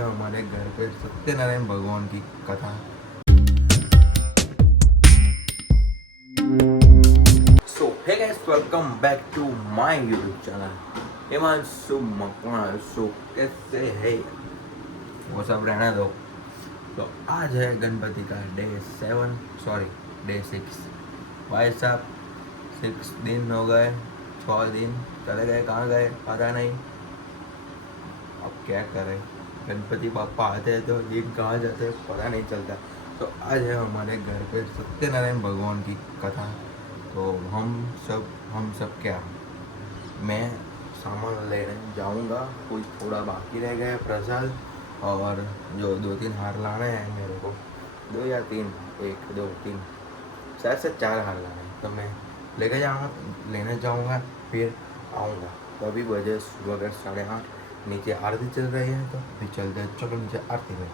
हमारे घर पे सत्यनारायण भगवान की कथा। So hey guys, welcome back to my YouTube channel Himanshu Makwana. So कैसे है वो सब रहना दो। तो आज है गणपति का डे 6। भाई साहब 6 दिन हो गए, 6 दिन चले गए, कहाँ गए पता नहीं। अब क्या करें, गणपति पापा आते हैं तो दिन कहाँ जाते हैं पता नहीं चलता। तो आज है हमारे घर पे सत्यनारायण भगवान की कथा। तो हम सब क्या, मैं सामान लेने जाऊंगा। कुछ थोड़ा बाकी रह गया प्रसाद, और जो 2-3 हार लाने हैं मेरे को, 2 या 3, 1 2 3 शायद से 4 हार लाने हैं। तो मैं लेने जाऊंगा, फिर आऊँगा। तो अभी बजे सुबह के 8:30, नीचे आरती चल रही है। तो अभी चलते हैं, चलो नीचे आरती में।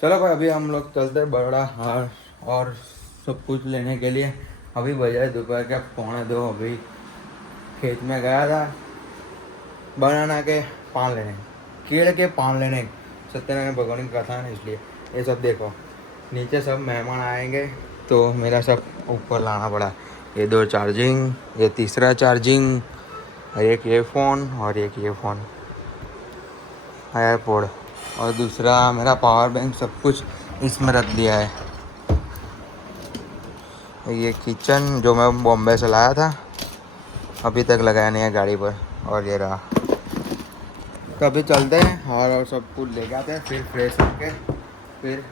चलो भाई, अभी हम लोग चलते हैं बड़ा हार और सब कुछ लेने के लिए। अभी बजाय दोपहर के 1:45। अभी खेत में गया था बनाना के पान लेने, केले के पान लेने। सत्यनारायण भगवान की कथा है इसलिए ये सब देखो। नीचे सब मेहमान आएंगे तो मेरा सब ऊपर लाना पड़ा। ये 2 चार्जिंग, ये तीसरा चार्जिंग, एक ये फ़ोन और एक ये फ़ोन एयरपोर्ट, और दूसरा मेरा पावर बैंक। सब कुछ इसमें रख दिया है। ये किचन जो मैं बॉम्बे से लाया था, अभी तक लगाया नहीं है गाड़ी पर, और ये रहा। तो अभी चलते हैं और सब कुछ ले आते हैं, फिर फ्रेश होके फिर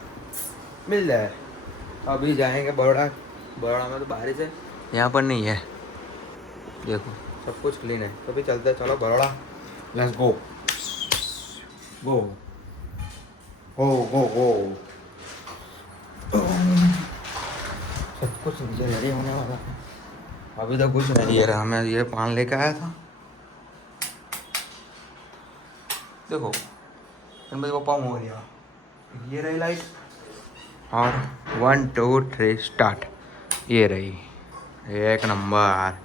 मिल जाए। अभी जाएंगे बड़ोड़ा। बड़ोड़ा में तो बारिश है, यहाँ पर नहीं है। देखो सब कुछ क्लीन है। तो अभी चलते हैं, चलो बड़ोड़ा, लेट्स गो गो गो गो गो। सब कुछ नीचे रेडी होने वाला है। अभी तो कुछ नहीं है रहा। मैं ये पान लेकर आया था। देखो गणपति बप्पा मोरया, ये रही लाइट, और 1 2 3 स्टार्ट। ये रही, एक नंबर।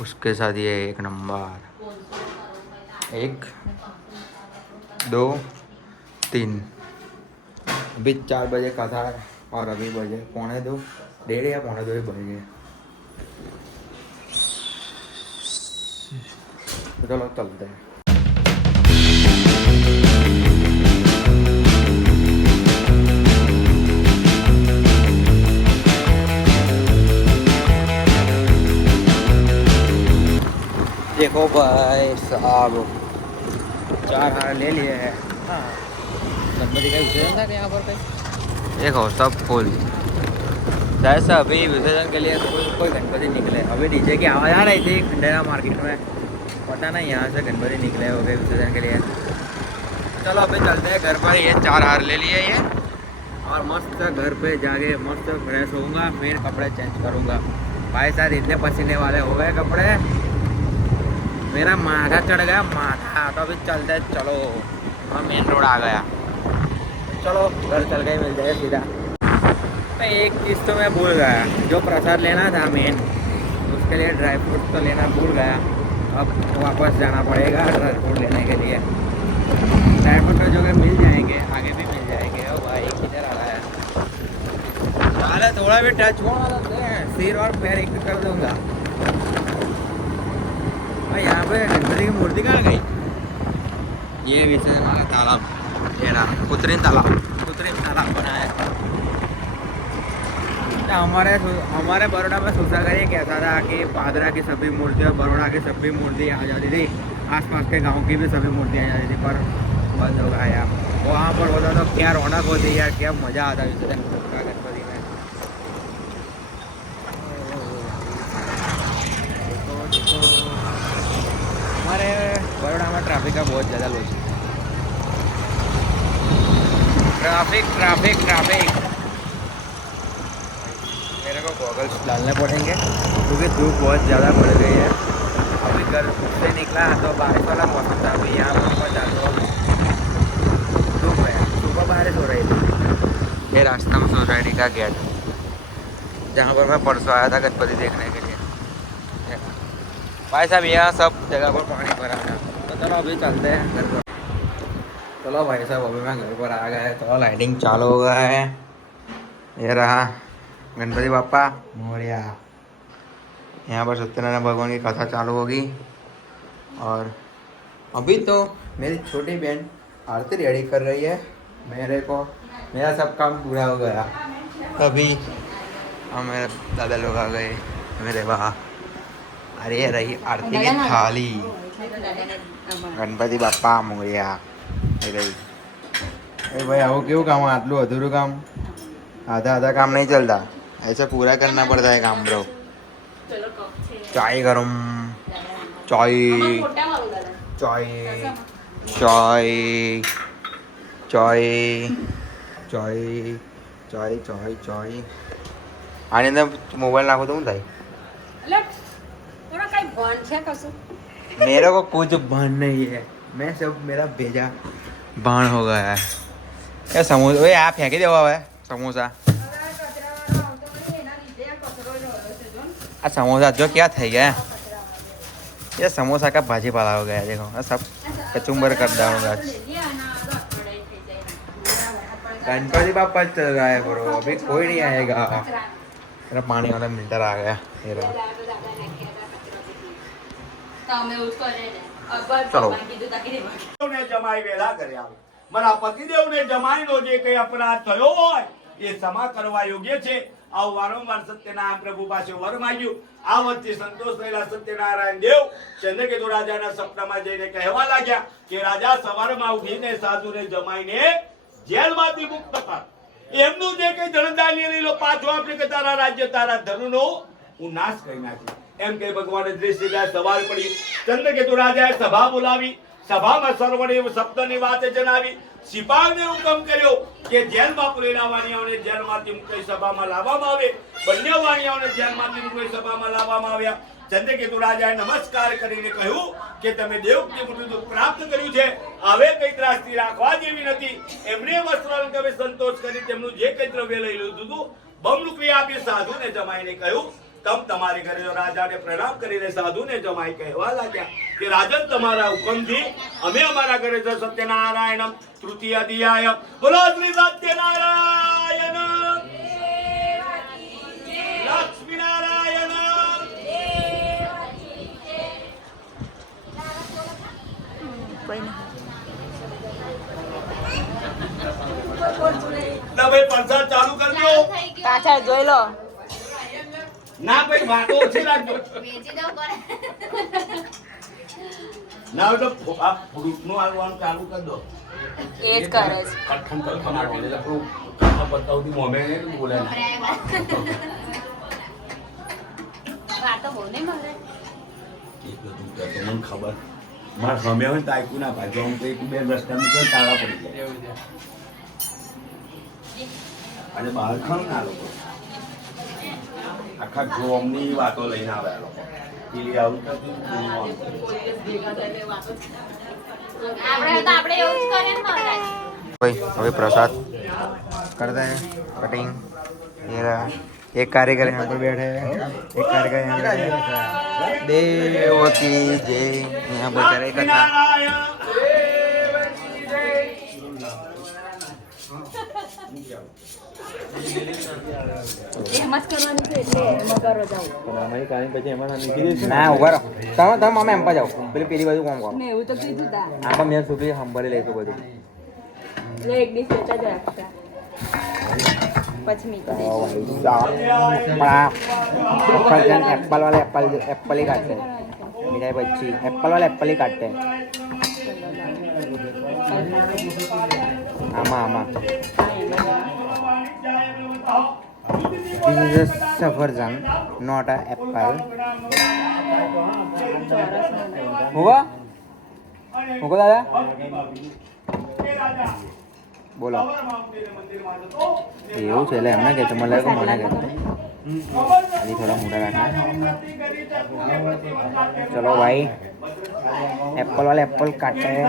उसके साथ ये 1 नंबर, 1 2 3। अभी 4 बजे कथा है, और अभी बजे 1:45, 1:30 या 1:45 बज गए। चलो चलते हैं। देखो भाई साहब, 4 हार ले लिए हैं। हाँ, गणपति का विसर्जन था यहाँ पर कहीं। देखो सब फुल। जैसा अभी विसर्जन के लिए कोई गणपति निकले। अभी डीजे की आवाज़ आ रही थी खंडेरा मार्केट में, पता नहीं यहाँ से गणपति निकले हो गए विसर्जन के लिए। चलो अभी चलते हैं घर पर। ये 4 हार ले लिए ये, और मस्त घर पे जाके मस्त फ्रेश होऊंगा, फिर कपड़े चेंज करूँगा। भाई साहब इतने पसीने वाले हो गए कपड़े, मेरा माथा चढ़ गया माथा। तो अभी चलते चलो, हम मेन रोड आ गया। चलो घर चल के मिल जाए सीधा। मैं एक चीज़ तो मैं भूल गया, जो प्रसाद लेना था मेन, उसके लिए ड्राई फ्रूट तो लेना भूल गया। अब वापस जाना पड़ेगा ड्राई फ्रूट लेने के लिए। ड्राई फ्रूट तो जो कि मिल जाएंगे, आगे भी मिल जाएंगे। और भाई किधर आ रहा है, अरे थोड़ा भी टच हुआ सिर और पैर एक कर दूँगा। भाई यहाँ पे गणपति की मूर्ति कहाँ गई? ये विसर्जन वाला तालाब, ये रहा कृत्रिम तालाब बना है। तो हमारे बड़ौदा में सोचा करिए कैसा था कि पादरा की सभी मूर्तियाँ, बड़ौदा की सभी मूर्ति आ जाती थी, आसपास के गांव की भी सभी मूर्तियाँ आ जाती थी, पर बंद हो गया यार। वहाँ पर होता तो क्या रौनक होती यार, क्या मज़ा आता विसर्जन का गणपति में। हमारे बड़ौदा में ट्रैफिक का बहुत ज़्यादा लॉस है। Traffic traffic traffic. मेरे को गॉगल्स डालने पड़ेंगे क्योंकि धूप बहुत ज़्यादा बढ़ गई है। अभी घर से निकला तो बारिश वाला मौसम था, अभी यहाँ पर पहुँचा तो धूप है। सुबह बारिश हो रही थी। ये रास्ता में सोसाइटी का गेट जहाँ पर मैं परसों आया था गणपति देखने के लिए। भाई साहब यहाँ सब जगह पर पानी भरा था। तो चलो अभी चलते हैं घर पर। चलो भाई साहब अभी मैं घर पर आ गया है। तो लाइटिंग चालू हो गया है। ये रहा गणपति बापा मोरया। यहाँ पर सत्यनारायण भगवान की कथा चालू होगी। और अभी तो मेरी छोटी बहन आरती रेडी कर रही है। मेरा सब काम पूरा हो गया। तभी हम मेरे दादा लोग आ गए मेरे वहाँ। अरे ये रही आरती की थाली। गणपति बापा मोरया। अरे भाई आओ क्यों काम आटलू अधूरू काम आधा आधा काम नहीं चलता, ऐसे पूरा करना पड़ता है काम ब्रो। चाय गरम चाय चाय चाय चाय चाय चाय चाय चाय आणि मोबाइल नाखो तो થાય। मेरे को कुछ भान नहीं है, मैं सब मेरा भेजा भान हो गया है। ये समोसा ये आप फेंकी देवा है समोसा। समोसा जो क्या થઈ ગયા ये समोसा का भाजी पाला हो गया। देखो सब कचुम्बर कर दिया होगा। गणपति बापा चल रहा है ब्रो, अभी कोई नहीं आएगा। मेरा पानी वाला मिल्टर आ गया। ये रहा। चलो जमाई वेला करे मारा पतिदेव ने जमाई नो जे कई अपराध थयो होय ये क्षमा करवा योग्य छे। आ वारंवार सत्यनारायण प्रभु पासे वर माग्यु। आ वच्चे संतोष थયેલા सत्यनारायण देव चंद्रकेतु राजाना सपनाમાં જઈને કહેવા लाग्या કે રાજા સવારમાં ઉઠીને સાધુને જમાઈને જેલમાંથી મુક્ત કર। એમનું જે કઈ ધનધાન્ય લીલો પાછો આપણે કે તારા રાજ્ય તારા ધનનો હું નાશ કરી નાખી। એમ કે ભગવાન દૃષ્ટિદાર સવાર પડી। ચંદ્રકેતુ રાજાએ સભા બોલાવી। સભામાં સર્વદેવ શબ્દની વાત જણાવી। સિપાહીને હુકમ કર્યો કે જેલમાં પૂરેલા વાણિયાઓને જેલમાંથી મુકાઈ સભામાં લાવવામાં આવે। બંને વાણિયાઓને જેલમાંથી મુકાઈ સભામાં લાવવામાં આવ્યા। ચંદ્રકેતુ રાજાએ નમસ્કાર કરીને કહ્યું કે તમે દેવથી મોટું દુઃખ પ્રાપ્ત કર્યું છે, હવે કઈ ત્રાસથી રાખવા જેવી નથી। એમણે વસ્ત્રાલંકારે સંતોષ કરી તેમનું જે કઈ દ્રવ્ય લઈ લીધું હતું બમ રૂપિયા આપી સાધુને જમાઈને કહ્યું તમ તમારે ઘરે રાજાને પ્રણામ કરીને સાધુને જમાઈ કહેવા લાગ્યા કે રાજન તમારા હુકમથી અમે અમારા ઘરે સત્યનારાયણ તૃતીય અધ્યાય બોલો શ્રી સત્યનારાયણ લક્ષ્મી નારાયણ ના ભાઈ પ્રસાદ ચાલુ કરજો પાછળ જોઈ લો ના ભાઈ વાતો ઓછી રાખજો ના તો આ ફ્રૂટનું હાલવાનું ચાલુ કરી દો એ જ કરે છે કઠણ કલ્પના એટલે આપણું કામ બતાવતી મોમે ને બોલે વાતો બહુ નહીં મારે એક બધું તો મને ખબર માર સામે હોય તો આઈકુ ના ભાઈ હું તો એક બે રસ્તા નીકળ તાળા પડી જાય અને બહાર ખાણ ના લોકો આખા જોમની વાતો લઈને આવે લોકો પેલી આવું કરતું આપણે એવું જ કરીએ ને મહારાજ। भाई अभी प्रसाद करते हैं कटिंग। ये रहा एक कारीगर यहाँ पर बैठे हैं, एक कारीगर यहाँ पे देव की जय यहाँ पर करे कथा। ના ઉભા રહો તમે તમે અમે એમ પર જાઓ પેલી પેલી બાજુ કોમ કરો એવું તો કીધું તા આમાં મેં સુધી સંભાળી લઈશું બધું। એક ડીશ લેતા જ રાખતા પછી મીઠું एप्पल वाले एप्पल ही काटते हैं मिठाई बच्ची एप्पल वाले एप्पल ही काटते हैं। आमा आमा दिस इज अ सफरजन नॉट अ एप्पल। होगा होगा दादा બોલો સવારમાં ઉઠીને મંદિરમાં જતો, ને એવું છે એટલે એમને કે મને લાગે મને કે ખાલી થોડા મોટા રાખના ચલો ભાઈ एप्पल वाले एप्पल काटते हैं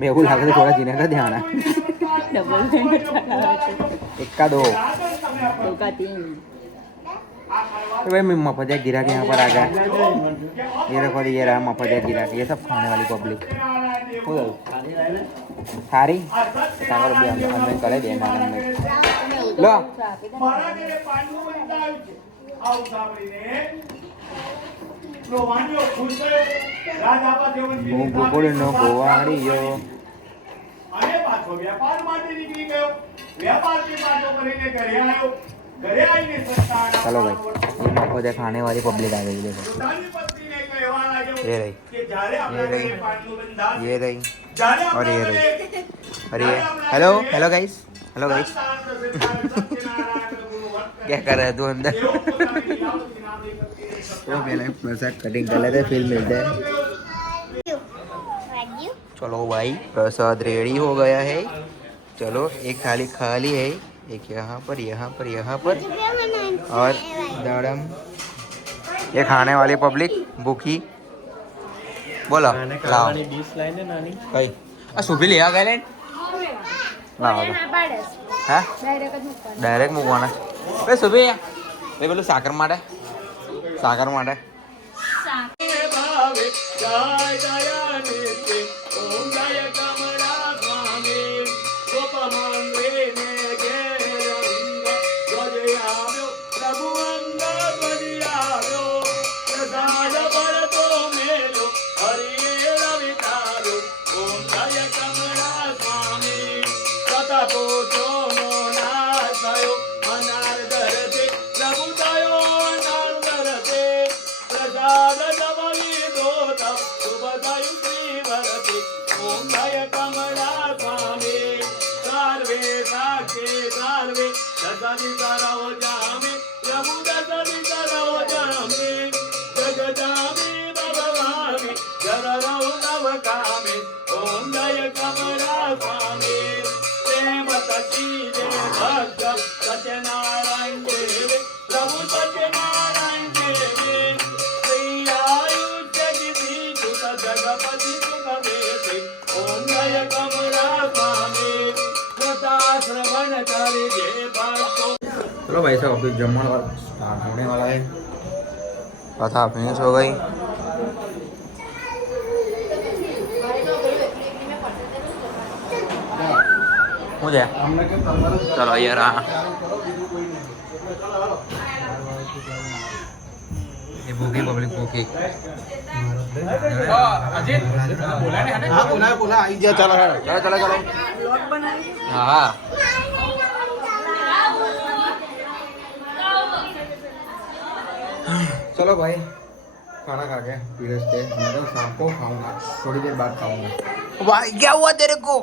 बेगू लागे तो थोड़ा जीने का ध्यान है इक्का दो तो भाई मफत गिरा के यहाँ पर आ गया ये देखो ये रहा मफत गिरा के ये सब खाने वाली पब्लिक सारी सागर भी अंदर करे दे मैडम में लो મારા ઘરે પાનનું બંધાયું છે. આવું સાંભળીને રોવાણીઓ ખુશ થયો. રાજા પાસે હું ગોકુળનો ગોવાળિયો અને પાછો વેપાર માટે નીકળી ગયો. વેપારથી પાછો કરીને ઘરે આવ્યો. ઘરે આવીને સંતાન चलो भाई ये मफत खाने वाली पब्लिक आ गई देखो પોતાની પત્નીને કહેવા લાગ્યો ये रही કે જ્યારે આપણા ये रही ઘરે પાનનું બંધાશે, ये रही જ્યારે और આપણા ये ઘરે रही और ये hello hello guys hello guys સંતાન થશે, ત્યારે સત્યનારાયણ પ્રભુનું વર્ત કરે. क्या कर रहे है तू अंदर એવો પોતાની લીલાઓથી નામ લેખક એ तो पहले प्रसाद कटिंग कर लेते फिर मिलते हैं चलो भाई प्रसाद रेडी हो गया है चलो एक थाली खाली है एक यहाँ पर और दाड़म ये खाने वाली पब्लिक भूखी बोलो लाओ कई सुबह ले आ गए लाओ हाँ डायरेक्ट મૂકવાના બે સુબે બે પેલું સાકર માટે ભાવે જય દયાનિધિ ઓમ જય કમળા સ્વામી ગોપમાંગે ને ઘેર અંગ ધ્વજ આવ્યો પ્રભુ અંગ ધ્વજ આવ્યો પ્રસાદ ભરતો મેલો હરિએ રવિતારો ઓમ જય કમળા સ્વામી સતપોચો નો નાશ થયો અનાર ધરતે પ્રભુ થયો અનાર ધરતે પ્રસાદ જમવી દોત શુભ થયું શ્રી વરતે ઓમ જય કમળા સ્વામી સર્વે સાક્ષે સર્વે દશની સરવ જામે પ્રભુ દશની સરવ જામે જગ જામે ભગવામી જરરવ નવ કામે ઓમ જય કમળા સ્વામી પ્રેમ તકી દે ભક્ત સત્યનારાયણ દેવે પ્રભુ સત્યનારાયણ દેવે જગપતિ સુખ વેસે ઓમ જય કમળા સ્વામી કથા શ્રવણ કરી દે ભક્તો. चलो भाई साहब अभी जमने वाला स्टार्ट होने वाला है कथा फिनिश हो गई मुझे चलो ये रहा ये भूखी पब्लिक भूखी बोला आई जा चलो चलो चलो चलो हाँ चलो भाई खाना खा के पीरसते मैं तो शाम को खाऊंगा थोड़ी देर बाद खाऊंगा भाई क्या हुआ तेरे को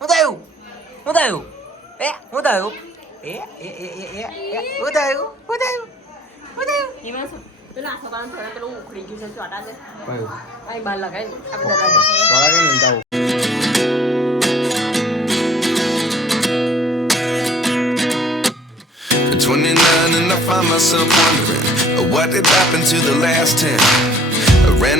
बताओ ए बताओ ए ए ए ए ए बताओ પેલા આસોપાનું થોડા પેલું ઉખડી ગયું છે ચોટા છે भाई અહીં બહાર લગાવી આપણે દરવાજો थोड़ा के मिलता हूँ At 29 and I find myself wondering what did happen to the last 10. I ran